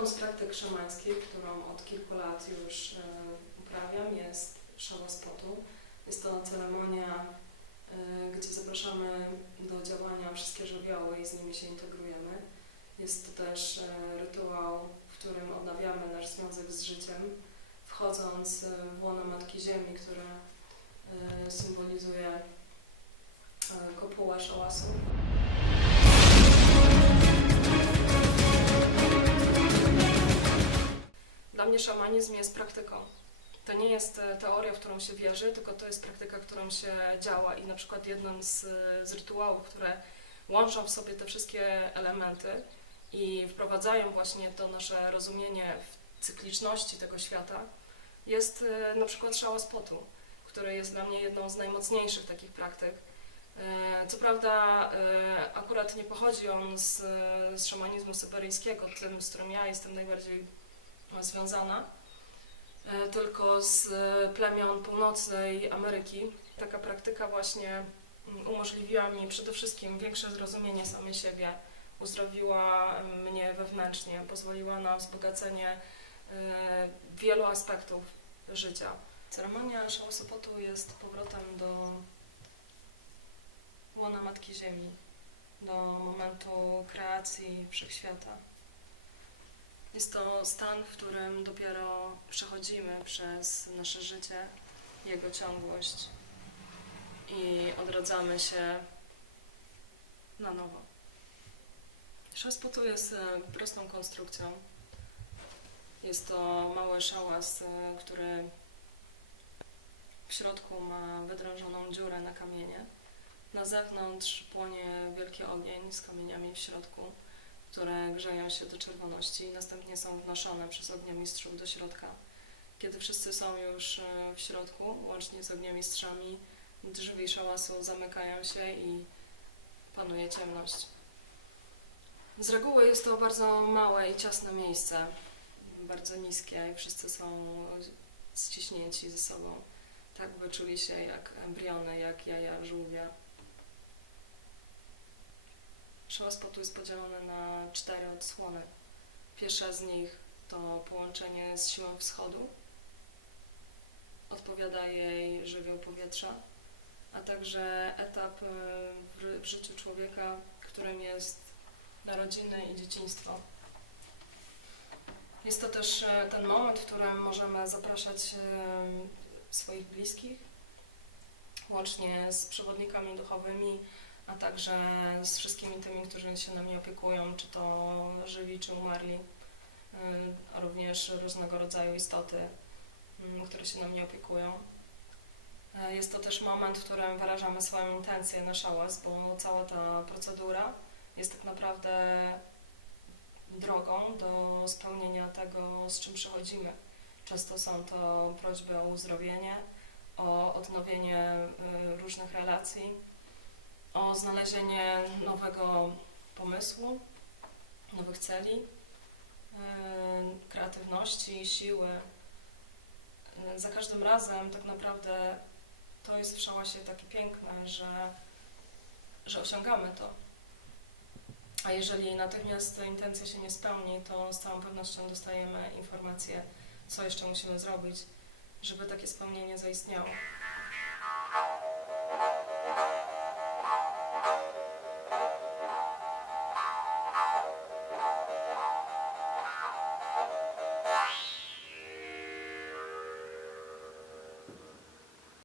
Jedną z praktyk szamańskich, którą od kilku lat już e, uprawiam, jest szała spotu. Jest to ceremonia, e, gdzie zapraszamy do działania wszystkie żywioły i z nimi się integrujemy. Jest to też e, rytuał, w którym odnawiamy nasz związek z życiem, wchodząc w łono Matki Ziemi, które e, symbolizuje kopułę szałasu. Mnie szamanizm jest praktyką. To nie jest e, teoria, w którą się wierzy, tylko to jest praktyka, którą się działa. I na przykład jednym z, z rytuałów, które łączą w sobie te wszystkie elementy i wprowadzają właśnie to nasze rozumienie w cykliczności tego świata, jest e, na przykład szała spotu, który jest dla mnie jedną z najmocniejszych takich praktyk. E, Co prawda, e, akurat nie pochodzi on z, z szamanizmu syberyjskiego, tym, z którym ja jestem najbardziej związana, e, tylko z e, plemion północnej Ameryki. Taka praktyka właśnie mm, umożliwiła mi przede wszystkim większe zrozumienie samej siebie, uzdrowiła mnie wewnętrznie, pozwoliła na wzbogacenie e, wielu aspektów życia. Ceremonia Szałosopotu jest powrotem do łona Matki Ziemi, do momentu kreacji wszechświata. Jest to stan, w którym dopiero przechodzimy przez nasze życie, jego ciągłość i odradzamy się na nowo. Szaspotu jest prostą konstrukcją. Jest to mały szałas, e, który w środku ma wydrążoną dziurę na kamienie. Na zewnątrz płonie wielki ogień z kamieniami w środku które grzeją się do czerwoności i następnie są wnoszone przez ogniomistrzów do środka. Kiedy wszyscy są już e, w środku, łącznie z ogniomistrzami, drzwi szałasu zamykają się i panuje ciemność. Z reguły jest to bardzo małe i ciasne miejsce, bardzo niskie i wszyscy są ściśnięci ze sobą, tak by czuli się jak embriony, jak jaja żółwia. Szała spotu jest podzielony na cztery odsłony. Pierwsza z nich to połączenie z siłą wschodu. Odpowiada jej żywioł powietrza, a także etap e, w, życiu człowieka, którym jest narodziny i dzieciństwo. Jest to też e, ten moment, w którym możemy zapraszać e, swoich bliskich, łącznie z przewodnikami duchowymi, a także z wszystkimi tymi, którzy się nami opiekują, czy to żywi, czy umarli, y, a również różnego rodzaju istoty, mm, które się nami opiekują. E, Jest to też moment, w którym wyrażamy swoją intencję na szałas, bo cała ta procedura jest tak naprawdę drogą do spełnienia tego, z czym przychodzimy. Często są to prośby o uzdrowienie, o odnowienie y, różnych relacji, o znalezienie nowego pomysłu, nowych celi, yy, kreatywności, siły. Yy, Za każdym razem tak naprawdę to jest w szałasie takie piękne, że, że osiągamy to. A jeżeli natychmiast intencja się nie spełni, to z całą pewnością dostajemy informację, co jeszcze musimy zrobić, żeby takie spełnienie zaistniało.